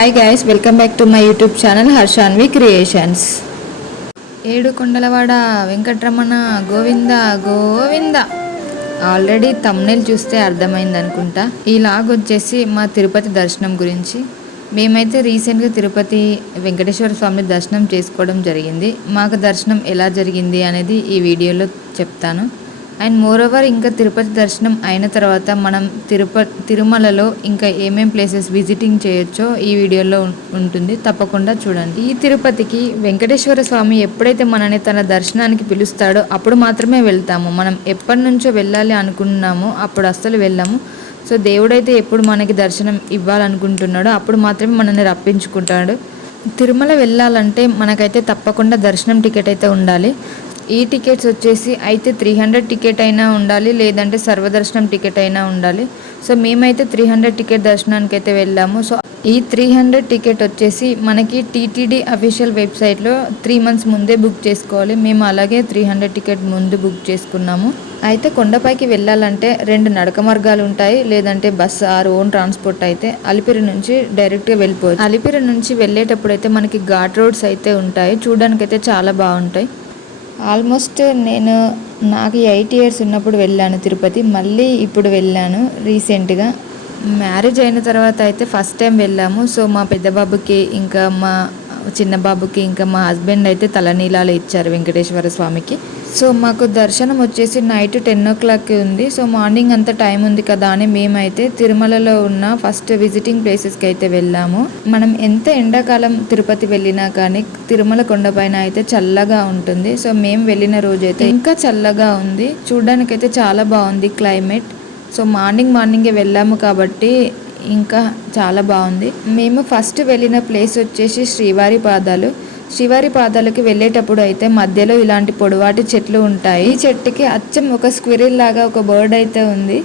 Hi guys, welcome back to my YouTube channel Harshanvi creations. ఏడు కొండలవాడ Venkataramana Govinda Govinda. Already thumbnail చూస్తే అర్థమైంది అనుకుంటా. ఈ లాగ్ వచ్చేసి మా తిరుపతి దర్శనం గురించి. మేమైతే రీసెంట్గా తిరుపతి వెంకటేశ్వర స్వామి దర్శనం చేసుకోవడం జరిగింది. మాకు దర్శనం ఎలా జరిగింది అనేది ఈ వీడియోలో చెప్తాను. అండ్ మోరోవర్ ఇంకా తిరుపతి దర్శనం అయిన తర్వాత మనం తిరుమలలో ఇంకా ఏమేం ప్లేసెస్ విజిటింగ్ చేయొచ్చో ఈ వీడియోలో ఉంటుంది, తప్పకుండా చూడండి. ఈ తిరుపతికి వెంకటేశ్వర స్వామి ఎప్పుడైతే మనని తన దర్శనానికి పిలుస్తాడో అప్పుడు మాత్రమే వెళ్తాము. మనం ఎప్పటి నుంచో వెళ్ళాలి అనుకున్నామో అప్పుడు అస్సలు వెళ్ళాము. సో దేవుడైతే ఎప్పుడు మనకి దర్శనం ఇవ్వాలనుకుంటున్నాడో అప్పుడు మాత్రమే మనల్ని రప్పించుకుంటాడు. తిరుమల వెళ్ళాలంటే మనకైతే తప్పకుండా దర్శనం టికెట్ అయితే ఉండాలి. ఈ టికెట్స్ వచ్చేసి అయితే 300 టికెట్ అయినా ఉండాలి, లేదంటే సర్వదర్శనం టికెట్ అయినా ఉండాలి. సో మేమైతే 300 టికెట్ దర్శనానికి అయితే వెళ్ళాము. సో ఈ 300 టికెట్ వచ్చేసి మనకి టీటీడీ అఫీషియల్ వెబ్సైట్లో 3 months ముందే బుక్ చేసుకోవాలి. మేము అలాగే 300 టికెట్ ముందు బుక్ చేసుకున్నాము. అయితే కొండపైకి వెళ్ళాలంటే 2 నడక మార్గాలు ఉంటాయి, లేదంటే బస్ ఆర్ ఓన్ ట్రాన్స్పోర్ట్ అయితే అలిపిరి నుంచి డైరెక్ట్గా వెళ్ళిపోవచ్చు. అలిపిరి నుంచి వెళ్ళేటప్పుడు అయితే మనకి ఘాట్ రోడ్స్ అయితే ఉంటాయి, చూడడానికి అయితే చాలా బాగుంటాయి. ఆల్మోస్ట్ నాకు 8 years ఉన్నప్పుడు వెళ్ళాను తిరుపతి. మళ్ళీ ఇప్పుడు వెళ్ళాను రీసెంట్గా. మ్యారేజ్ అయిన తర్వాత అయితే ఫస్ట్ టైం వెళ్ళాము. సో మా పెద్ద బాబుకి ఇంకా మా చిన్న బాబుకి ఇంకా మా హస్బెండ్ అయితే తలనీలాలు ఇచ్చారు వెంకటేశ్వర స్వామికి. సో మాకు దర్శనం వచ్చేసి నైట్ 10 o'clock ఉంది. సో మార్నింగ్ అంతా టైం ఉంది కదా అని మేమైతే తిరుమలలో ఉన్న ఫస్ట్ విజిటింగ్ ప్లేసెస్కి అయితే వెళ్ళాము. మనం ఎంత ఎండాకాలం తిరుపతి వెళ్ళినా కానీ తిరుమల కొండపైన అయితే చల్లగా ఉంటుంది. సో మేము వెళ్ళిన రోజైతే ఇంకా చల్లగా ఉంది, చూడడానికైతే చాలా బాగుంది క్లైమేట్. సో మార్నింగే వెళ్ళాము కాబట్టి ఇంకా చాలా బాగుంది. మేము ఫస్ట్ వెళ్ళిన ప్లేస్ వచ్చేసి శ్రీవారి పాదాలకి వెళ్ళేటప్పుడు అయితే మధ్యలో ఇలాంటి పొడవాటి చెట్లు ఉంటాయి. ఈ చెట్టుకి అచ్చం ఒక స్క్విరిల్ లాగా ఒక బర్డ్ అయితే ఉంది,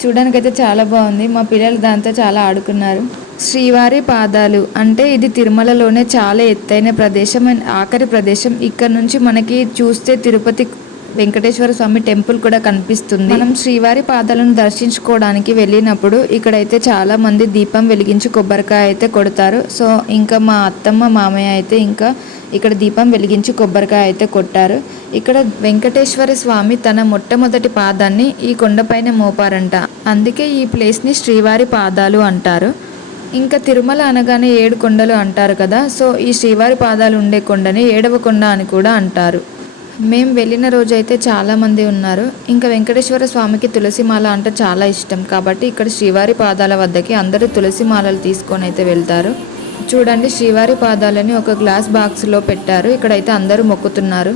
చూడడానికైతే చాలా బాగుంది. మా పిల్లలు దాంతో చాలా ఆడుకున్నారు. శ్రీవారి పాదాలు అంటే ఇది తిరుమలలోనే చాలా ఎత్తైన ప్రదేశం అండ్ ఆఖరి ప్రదేశం. ఇక్కడ నుంచి మనకి చూస్తే తిరుపతి వెంకటేశ్వర స్వామి టెంపుల్ కూడా కనిపిస్తుంది. మనం శ్రీవారి పాదాలను దర్శించుకోవడానికి వెళ్ళినప్పుడు ఇక్కడైతే చాలా మంది దీపం వెలిగించి కొబ్బరికాయ అయితే కొడతారు. సో ఇంకా మా అత్తమ్మ మామయ్య అయితే ఇంకా ఇక్కడ దీపం వెలిగించి కొబ్బరికాయ అయితే కొట్టారు. ఇక్కడ వెంకటేశ్వర స్వామి తన మొట్టమొదటి పాదాన్ని ఈ కొండపైన మోపారంట, అందుకే ఈ ప్లేస్ని శ్రీవారి పాదాలు అంటారు. ఇంకా తిరుమల అనగానే 7 కొండలు అంటారు కదా, సో ఈ శ్రీవారి పాదాలు ఉండే కొండని 7వ కొండ అని కూడా అంటారు. మేము వెళ్ళిన రోజు అయితే చాలామంది ఉన్నారు. ఇంకా వెంకటేశ్వర స్వామికి తులసిమాల అంటే చాలా ఇష్టం కాబట్టి ఇక్కడ శ్రీవారి పాదాల వద్దకి అందరూ తులసిమాలలు తీసుకొని అయితే వెళ్తారు. చూడండి, శ్రీవారి పాదాలని ఒక గ్లాస్ బాక్స్లో పెట్టారు, ఇక్కడైతే అందరూ మొక్కుతున్నారు.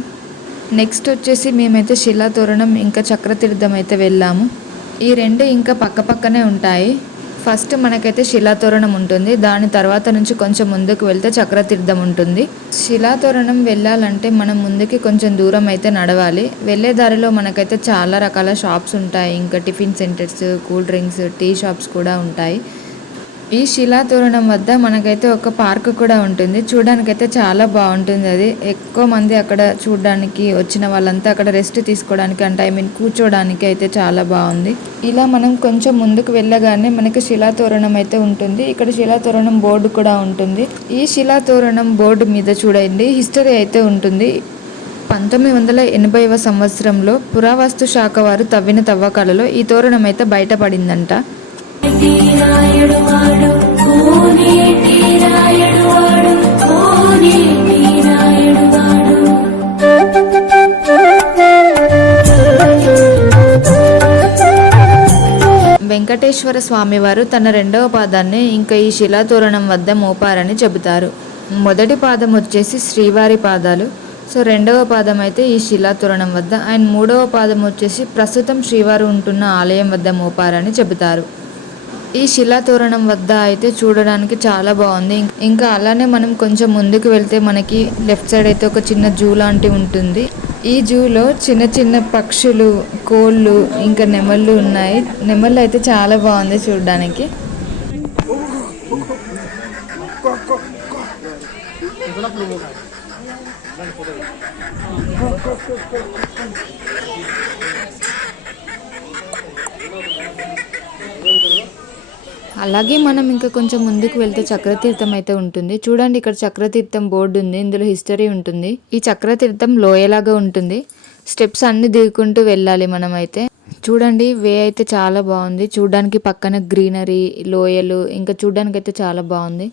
నెక్స్ట్ వచ్చేసి మేమైతే శిలాతోరణం ఇంకా చక్రతీర్థం అయితే వెళ్ళాము. ఈ 2 ఇంకా పక్కనే ఉంటాయి. ఫస్ట్ మనకైతే శిలాతోరణం ఉంటుంది, దాని తర్వాత నుంచి కొంచెం ముందుకు వెళ్తే చక్రతీర్థం ఉంటుంది. శిలాతోరణం వెళ్ళాలంటే మనం ముందుకి కొంచెం దూరం అయితే నడవాలి. వెళ్ళే దారిలో మనకైతే చాలా రకాల షాప్స్ ఉంటాయి, ఇంకా tiffin centres, cool drinks, tea shops కూడా ఉంటాయి. ఈ శిలాతోరణం వద్ద మనకైతే ఒక పార్క్ కూడా ఉంటుంది, చూడడానికైతే చాలా బాగుంటుంది. అది ఎక్కువ మంది అక్కడ చూడడానికి వచ్చిన వాళ్ళంతా అక్కడ రెస్ట్ తీసుకోవడానికి అంటే కూర్చోడానికి అయితే చాలా బాగుంది. ఇలా మనం కొంచెం ముందుకు వెళ్ళగానే మనకి శిలాతోరణం అయితే ఉంటుంది. ఇక్కడ శిలాతోరణం బోర్డు కూడా ఉంటుంది. ఈ శిలాతోరణం బోర్డు మీద చూడండి హిస్టరీ అయితే ఉంటుంది. 1980వ సంవత్సరంలో పురావస్తు శాఖ వారు తవ్విన తవ్వకాలలో ఈ తోరణం అయితే బయటపడిందంట. వెంకటేశ్వర స్వామివారు తన 2వ పాదాన్ని ఇంకా ఈ శిలాతోరణం వద్ద మోపారని చెబుతారు. మొదటి పాదం వచ్చేసి శ్రీవారి పాదాలు, సో 2వ పాదం అయితే ఈ శిలాతోరణం వద్ద, అండ్ 3వ పాదం వచ్చేసి ప్రస్తుతం శ్రీవారు ఉంటున్న ఆలయం వద్ద మోపారని చెబుతారు. ఈ శిలాతోరణం వద్ద అయితే చూడడానికి చాలా బాగుంది. ఇంకా అలానే మనం కొంచెం ముందుకు వెళ్తే మనకి లెఫ్ట్ సైడ్ అయితే ఒక చిన్న జూ లాంటి ఉంటుంది. ఈ జూలో చిన్న పక్షులు, కోళ్ళు, ఇంకా నెమళ్ళు ఉన్నాయి. నెమళ్ళు అయితే చాలా బాగుంది చూడడానికి. అలాగే మనం ఇంకా కొంచెం ముందుకు వెళ్తే చక్రతీర్థం అయితే ఉంటుంది. చూడండి ఇక్కడ చక్రతీర్థం బోర్డు ఉంది, ఇందులో హిస్టరీ ఉంటుంది. ఈ చక్రతీర్థం లోయలాగా ఉంటుంది. స్టెప్స్ అన్ని దిగుకుంటూ వెళ్ళాలి మనమైతే. చూడండి వే అయితే చాలా బాగుంది. చూడడానికి పక్కన గ్రీనరీ, లోయలు ఇంకా చూడడానికి అయితే చాలా బాగుంది.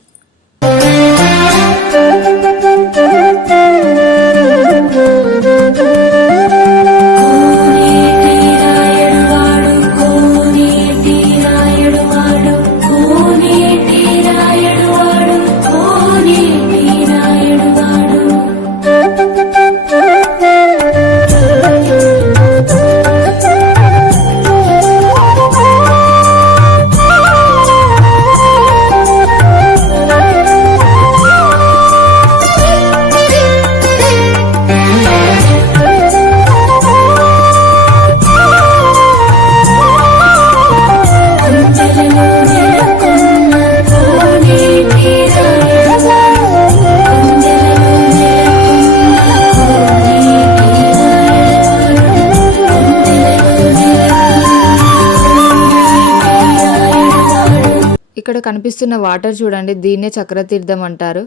ఇక్కడ కనిపిస్తున్న వాటర్ చూడండి, దీన్నే చక్రతీర్థం అంటారు.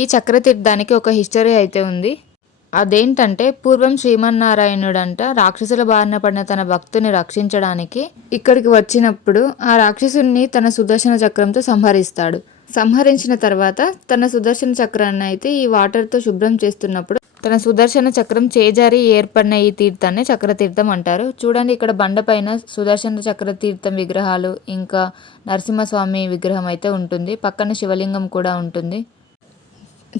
ఈ చక్రతీర్థానికి ఒక హిస్టరీ అయితే ఉంది. అదేంటంటే పూర్వం శ్రీమన్నారాయణుడంట రాక్షసుల బారిన పడిన తన భక్తుని రక్షించడానికి ఇక్కడికి వచ్చినప్పుడు ఆ రాక్షసుని తన సుదర్శన చక్రంతో సంహరిస్తాడు. సంహరించిన తర్వాత తన సుదర్శన చక్రాన్ని అయితే ఈ వాటర్తో శుభ్రం చేస్తున్నప్పుడు తన సుదర్శన చక్రం చేజారి ఏర్పడిన ఈ తీర్థాన్ని చక్రతీర్థం అంటారు. చూడండి ఇక్కడ బండపైన సుదర్శన చక్రతీర్థం విగ్రహాలు ఇంకా నరసింహస్వామి విగ్రహం అయితే ఉంటుంది. పక్కన శివలింగం కూడా ఉంటుంది.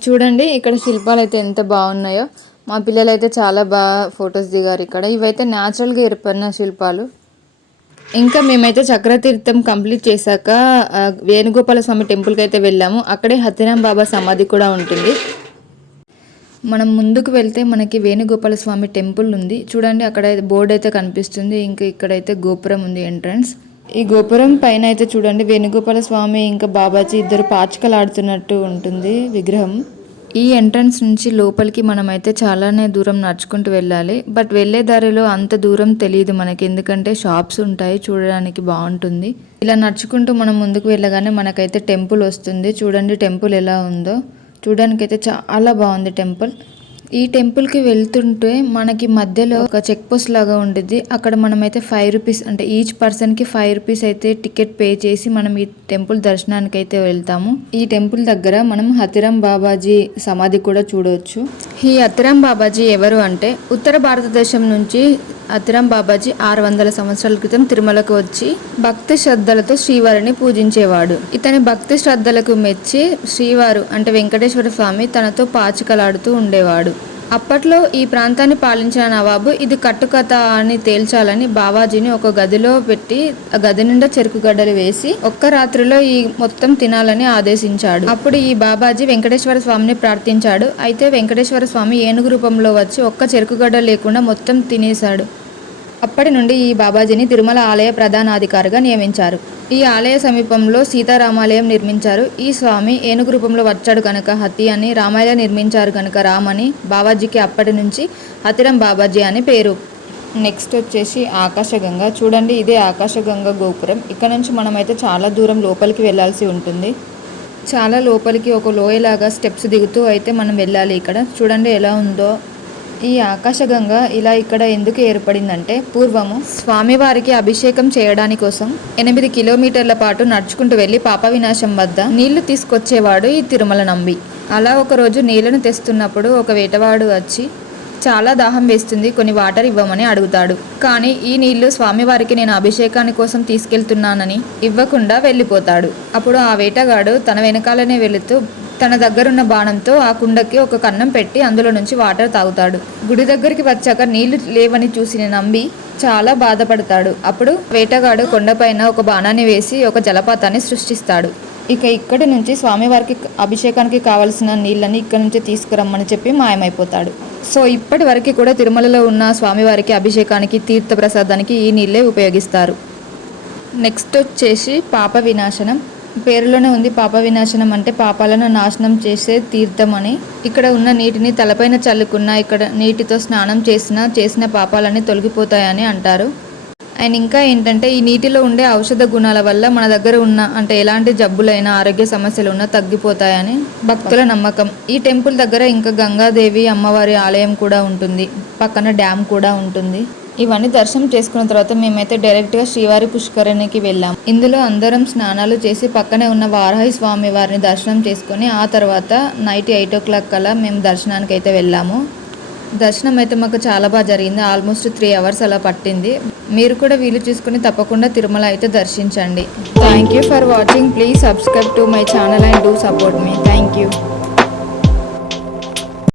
చూడండి ఇక్కడ శిల్పాలు అయితే ఎంత బాగున్నాయో. మా పిల్లలు అయితే చాలా బాగా ఫొటోస్ దిగారు ఇక్కడ. ఇవైతే న్యాచురల్గా ఏర్పడిన శిల్పాలు. ఇంకా మేమైతే చక్రతీర్థం కంప్లీట్ చేశాక వేణుగోపాల స్వామి టెంపుల్కి అయితే వెళ్ళాము. అక్కడే హతిరాం బాబా సమాధి కూడా ఉంటుంది. మనం ముందుకు వెళ్తే మనకి వేణుగోపాల స్వామి టెంపుల్ ఉంది. చూడండి అక్కడ బోర్డు అయితే కనిపిస్తుంది. ఇంకా ఇక్కడైతే గోపురం ఉంది ఎంట్రన్స్. ఈ గోపురం పైన అయితే చూడండి వేణుగోపాల స్వామి ఇంకా బాబాజీ ఇద్దరు పాచికలు ఆడుతున్నట్టు ఉంటుంది విగ్రహం. ఈ ఎంట్రన్స్ నుంచి లోపలికి మనమైతే చాలానే దూరం నడుచుకుంటూ వెళ్ళాలి. బట్ వెళ్ళే దారిలో అంత దూరం తెలియదు మనకి, ఎందుకంటే షాప్స్ ఉంటాయి, చూడడానికి బాగుంటుంది. ఇలా నడుచుకుంటూ మనం ముందుకు వెళ్ళగానే మనకైతే టెంపుల్ వస్తుంది. చూడండి టెంపుల్ ఎలా ఉందో, చూడడానికి అయితే చాలా బాగుంది టెంపుల్. ఈ టెంపుల్కి వెళ్తుంటే మనకి మధ్యలో ఒక చెక్ పోస్ట్ లాగా ఉంటుంది. అక్కడ మనమైతే 5 రూపీస్ అంటే ఈచ్ పర్సన్కి 5 రూపీస్ అయితే టికెట్ పే చేసి మనం ఈ టెంపుల్ దర్శనానికి అయితే వెళ్తాము. ఈ టెంపుల్ దగ్గర మనం హతిరాం బాబాజీ సమాధి కూడా చూడవచ్చు. ఈ హతిరాం బాబాజీ ఎవరు అంటే ఉత్తర భారతదేశం నుంచి హతిరాం బాబాజీ 600 సంవత్సరాల క్రితం తిరుమలకు వచ్చి భక్తి శ్రద్ధలతో శ్రీవారిని పూజించేవాడు. ఇతని భక్తి శ్రద్ధలకు మెచ్చి శ్రీవారు అంటే వెంకటేశ్వర స్వామి తనతో పాచికలాడుతూ ఉండేవాడు. అప్పట్లో ఈ ప్రాంతాన్ని పాలించిన నవాబు ఇది కట్టుకథ అని తేల్చాలని బాబాజీని ఒక గదిలో పెట్టి ఆ గది నిండా చెరుకు గడ్డలు వేసి ఒక్క రాత్రిలో ఈ మొత్తం తినాలని ఆదేశించాడు. అప్పుడు ఈ బాబాజీ వెంకటేశ్వర స్వామిని ప్రార్థించాడు. అయితే వెంకటేశ్వర స్వామి ఏనుగు రూపంలో వచ్చి ఒక్క చెరుకు గడ్డ లేకుండా మొత్తం తినేశాడు. అప్పటి నుండి ఈ బాబాజీని తిరుమల ఆలయ ప్రధానాధికారిగా నియమించారు. ఈ ఆలయ సమీపంలో సీతారామాలయం నిర్మించారు. ఈ స్వామి ఏనుగు రూపంలో వచ్చాడు కనుక హతి అని, రామాలయం నిర్మించారు కనుక రామ్ అని బాబాజీకి అప్పటి నుంచి హతిరాం బాబాజీ అని పేరు. నెక్స్ట్ వచ్చేసి ఆకాశగంగ. చూడండి ఇదే ఆకాశగంగ గోపురం. ఇక్కడ నుంచి మనమైతే చాలా దూరం లోపలికి వెళ్ళాల్సి ఉంటుంది. చాలా లోపలికి ఒక లోయలాగా స్టెప్స్ దిగుతూ అయితే మనం వెళ్ళాలి. ఇక్కడ చూడండి ఎలా ఉందో. ఈ ఆకాశగంగ ఇలా ఇక్కడ ఎందుకు ఏర్పడిందంటే పూర్వము స్వామివారికి అభిషేకం చేయడాని కోసం 8 కిలోమీటర్ల పాటు నడుచుకుంటూ వెళ్ళి పాప వినాశం వద్ద నీళ్లు తీసుకొచ్చేవాడు ఈ తిరుమల నంబి. అలా ఒకరోజు నీళ్లను తెస్తున్నప్పుడు ఒక వేటవాడు వచ్చి చాలా దాహం వేస్తుంది, కొన్ని వాటర్ ఇవ్వమని అడుగుతాడు. కానీ ఈ నీళ్లు స్వామివారికి నేను అభిషేకాని కోసం తీసుకెళ్తున్నానని ఇవ్వకుండా వెళ్ళిపోతాడు. అప్పుడు ఆ వేటగాడు తన వెనకాలనే వెళుతూ తన దగ్గరున్న బాణంతో ఆ కుండకి ఒక కన్నం పెట్టి అందులో నుంచి వాటర్ తాగుతాడు. గుడి దగ్గరికి వచ్చాక నీళ్లు లేవని చూసిన నంబి చాలా బాధపడతాడు. అప్పుడు వేటగాడు కొండపైన ఒక బాణాన్ని వేసి ఒక జలపాతాన్ని సృష్టిస్తాడు. ఇక ఇక్కడి నుంచి స్వామివారికి అభిషేకానికి కావలసిన నీళ్ళని ఇక్కడ నుంచి తీసుకురమ్మని చెప్పి మాయమైపోతాడు. సో ఇప్పటి వరకు కూడా తిరుమలలో ఉన్న స్వామివారికి అభిషేకానికి తీర్థ ప్రసాదానికి ఈ నీళ్ళే ఉపయోగిస్తారు. నెక్స్ట్ వచ్చేసి పాప వినాశనం. పేరులోనే ఉంది పాప వినాశనం అంటే పాపాలను నాశనం చేసే తీర్థం అని. ఇక్కడ ఉన్న నీటిని తలపైన చల్లుకున్న, ఇక్కడ నీటితో స్నానం చేసిన పాపాలన్నీ తొలగిపోతాయని అంటారు. అండ్ ఇంకా ఏంటంటే ఈ నీటిలో ఉండే ఔషధ గుణాల వల్ల మన దగ్గర ఉన్న అంటే ఎలాంటి జబ్బులైనా ఆరోగ్య సమస్యలు ఉన్నా తగ్గిపోతాయని భక్తుల నమ్మకం. ఈ టెంపుల్ దగ్గర ఇంకా గంగాదేవి అమ్మవారి ఆలయం కూడా ఉంటుంది, పక్కన డ్యామ్ కూడా ఉంటుంది. ఇవన్నీ దర్శనం చేసుకున్న తర్వాత మేమైతే డైరెక్ట్గా శ్రీవారి పుష్కరిణికి వెళ్ళాం. ఇందులో అందరం స్నానాలు చేసి పక్కనే ఉన్న వారాహి స్వామి వారిని దర్శనం చేసుకొని ఆ తర్వాత నైట్ 8 o'clock కల్లా మేము దర్శనానికి అయితే వెళ్ళాము. దర్శనం అయితే మాకు చాలా బాగా జరిగింది. ఆల్మోస్ట్ 3 hours అలా పట్టింది. మీరు కూడా వీలు చూసుకుని తప్పకుండా తిరుమల అయితే దర్శించండి. Thank you for watching. Please subscribe to my channel and do support me. Thank you.